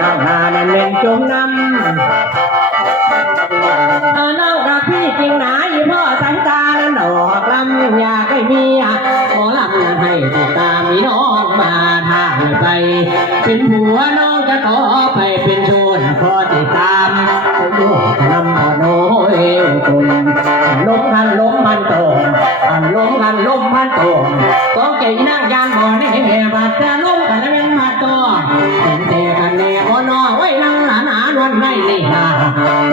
น้องหานั่นเป็นจมน้ำเออน้องกับพี่จริงหนาอยู่พ่อสายตานั้นดอกลำอยากให้เมียขอลำให้ติดตามมีน้องมาทางไป เป็นผัวน้องจะขอไปเป็นชูนขอติดตามผมโลกนำพอโนเอวตุนล้มกันล้มมันโตอันล้มกันล้มมันโตต้องใจนั่งยานบ่อนี่บาดจะล้มกันแล้วยังมาต่อเต ในนี่นา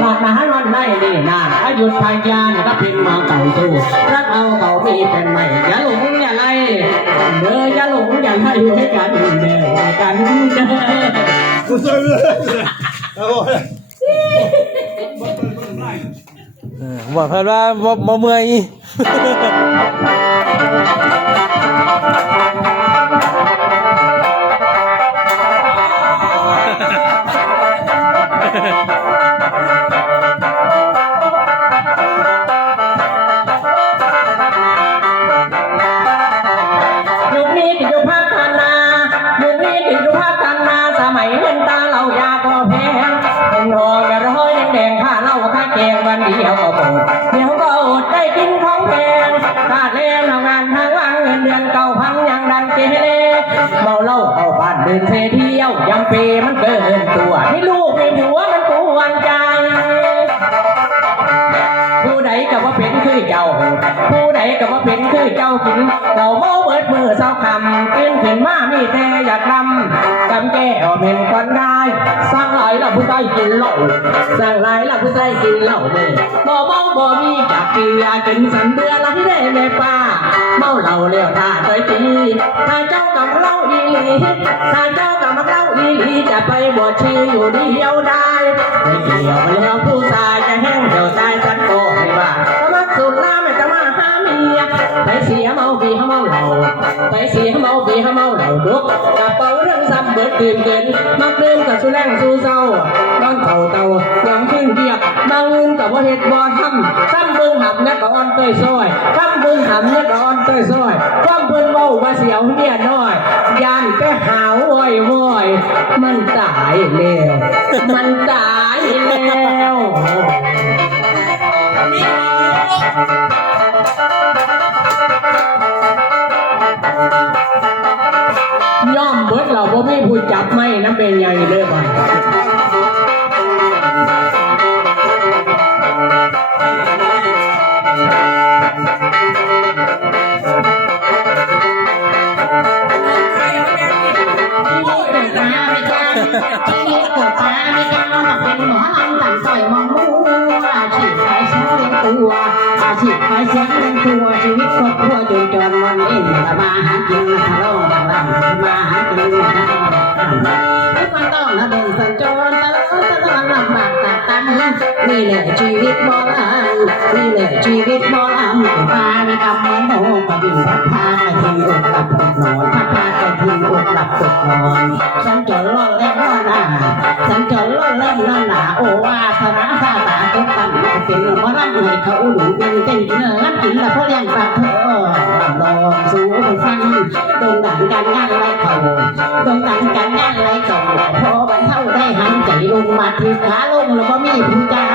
หนาหนานวลในนี่นาอายุทยาเนี่ยก็พิมพ์มาเก่าสู้รักเอาเก่ามีเป็นใหม่อย่าหลงอย่าไล่เด้ออย่าหลงอย่าไล่ไว้กันเด้อไว้กันเด้อกูช่วยเลยโอ้ยเออบอกเพิ่นว่าบ่บ่เมื่อยยุ เข้าบ้านเดินเซเที่ยวยำเปมัน ผู้ใดก็ว่าเป็นคือเจ้า ผู้ใดก็ว่าเป็นคือเจ้ากินเราเมาเบิดมือเศร้าคำตื่นขึ้นมามีแต่อยากนำกำแก้วเป็นคนได้สร้างหลายละผู้ใดกินเหล้าสร้างหลายละผู้ใดกินเหล้าเลยบ่เมาบ่มีจากกินยากินสันเดือไรได้แม่ป้าเมาเหล้าแล้วถ้าเคยตีถ้าเจ้ากับเหล้าอีหลีถ้าเจ้ากับเหล้าอีหลีจะไปบวชชีอยู่เดียวได้ไม่เกี่ยวแล้วผู้ชาย ซ้ำเบิดดื่มเกินมักเล่นกับสุแรงสู้เศร้านอนเข่าเตาหลังขึ้นเบียกบางอื่นกับว่าเห็ดบอทำทำเบิ่งหับเนี่ยก็อ่อนเตยซอยทำเบิ่งหับเนี่ยก็อ่อนเตยซอยความเพิ่นเว้าว่าเสียวเนี่ยน้อยยานแกหาวว้อยว้อย มันตายแล้วมันตายำเป็นใหญ่เลยบ่ตัวอาชีพขายเสียงเป็นตัวชีวิตครอบครัวจนจนวันนี้มาหากินมาทะเลาะกันบ้างมาหากินมาทะ เดินสัญจรตะลุตลันลำบากตากตันนี่แหละชีวิตโบราณนี่แหละชีวิตโบราณฟ้าในกำมือโนกระดิ่งพัดพากระทิงอดหลับอดนอนพัดพากระทิงอดหลับอดนอนฉันจะล่อเล่นล่อหนาฉันจะล่อเล่นล่อหนาโอวาสนาซาตาตกต่ำเป็นหมอลำให้เขาหนุนเป็นเต้นเนื้องันกินละเพราะเลี้ยงปากเธอลองสู้ฟังโด่งดังการงานไรเขาโด่งดังการงานไรเขาพ่อ ลงมาถือขาลงแล้วก็มีผู้จ้า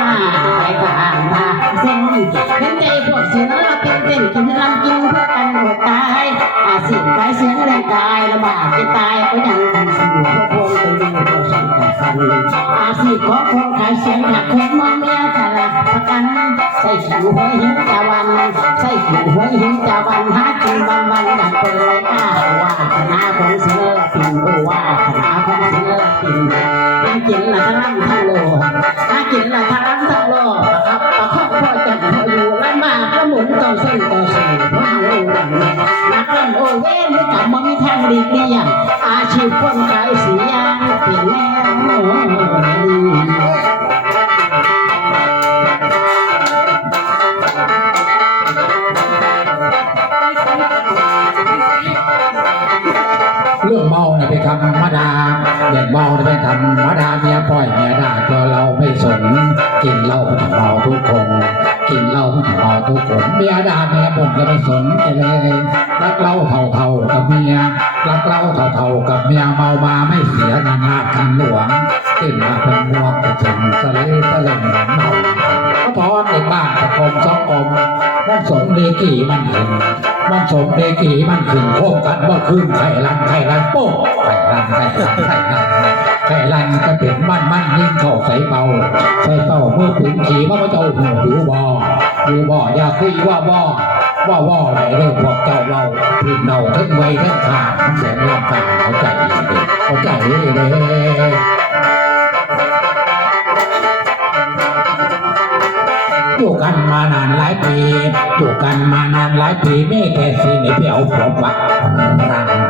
ไปขางทางเส้นเห็นใจพวกเสือเราเป็นเต้นกินลำกินเพื่อกันหมดตายอาสิกายเสียงแรงกายลำบากจะตายก็ยังทำสมุนพวงเป็นมีตัวสิ่งต่อกันอาสิของคนขายเสียงหักคนมองเมียแต่ละประกันใส่ขิวหัวหินจาวันใส่ขิวหัวหินจาวันหากินวันวันอยากเป็นไรก้ ก็หมุนต่อส้นต่อเส้นว้าวนักเล่นโอเว่นกับมามีทางดีเลี่ยงอาชีพคนขายสียางเปลี่ยนแนวเรื่องเมาเนี่ยเป็นธรรมดาอย่างเมาเนี่ยเป็นธรรมดาเมียิสงกินเหล้าของเราทุกคนกินเหล้าของเราทุกคนเมียดาเมียผมจะไปสนไปเลยรักเหล้าเท่าๆกับเมียรักเหล้าเท่าๆกับเมียเมามาไม่เสียนานาทันหลวงกินมาเป็นม่วงกป็นถึงสะเลสะเลงเมาพร้อมในบ้านตะกมสองกมมันสมเดกี่มันขึ้นมันสมเดกี่มันขึ้นโค้กันว่าขึ้นไข่รันไข่รันโป๊ไข่รันไข่รันไข่รัน ไข่ลันก็เป็นบ้านมั่นยิ่งเข้าใส่เบาใส่เบาเมื่อถึงขี่พระเจ้าหูดูบ่ดูบ่อย่าคุยว่าบ่ว่าว่าไหนเรื่องพวกเจ้าเราพี่เนาทั้งไว้ทั้งขาดแสนลำขาดเข้าใจเลยเข้าใจเลยอยู่กันมานานหลายปีอยู่กันมานานหลายปีไม่แต่สิในเปี่ยวผมว่ารังถ้า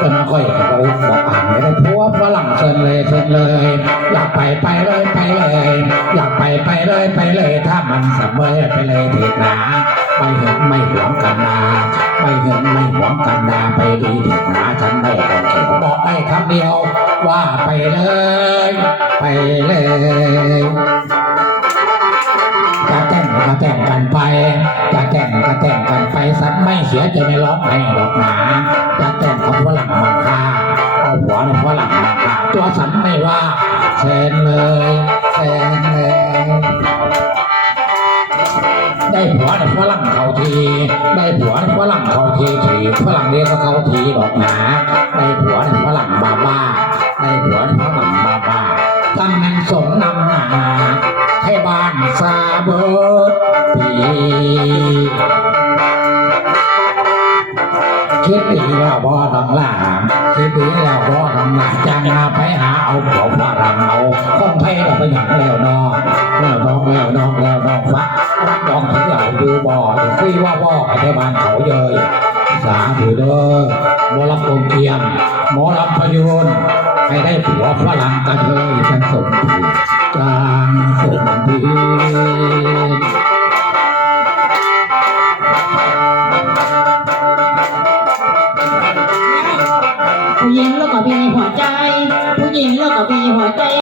ก็ไม่ค่อยเขาบอกอ่านไม่ได้พัวฝรั่งเชิญเลยเชิญเลย อยากไปไปเลยไปเลย อยากไปไปเลยไปเลย ถ้ามันเสมอไปเลยเถิดนะไม่เห็นไม่หวงกันนาไม่เห็นไม่หวงกันนาไปดีเถิดนะฉันไม่ต้องเขียวบอกได้คำเดียว ว่าไปเลย ไปเลยจะแต่งก็แต่งกันไปจะแต่งก็แต่ง ไม่เสียใจไม่ร้องไห้ดอกหนาจะแต่งกับฝรั่งมังค่าเอาหัวในฝรั่งมังค่าตัวสันไม่ว่าเซนเลยเซนเลยได้ผัวในฝรั่งเขาที ได้ผัวในฝรั่งเขาทีทีฝรั่งเรียกเขาทีดอกหนาได้ผัวในฝรั่งบาบ้าได้ผัวในฝรั่งบาบ้าตั้งนั้นสมนำหนาให้บ้านซาเบิด คิดดีแล้วบ่ต้องล่าคิดดีแล้วบ่ต้องล่าจังมาไปหาเอาเขาฝรั่งเอาคงไทยเราไปอย่งแล้วนอแล้วน้องแล้วน้องแล้วน้องฟักรักน้องถึงเราดูบ่อคุยว่าบ่อไปในบ้านเขาเยยสาธุเด้อหมอลำโงเกียมหมอลำพยูนให้ได้ผัวฝรั่งกระเทยกันสมทีกล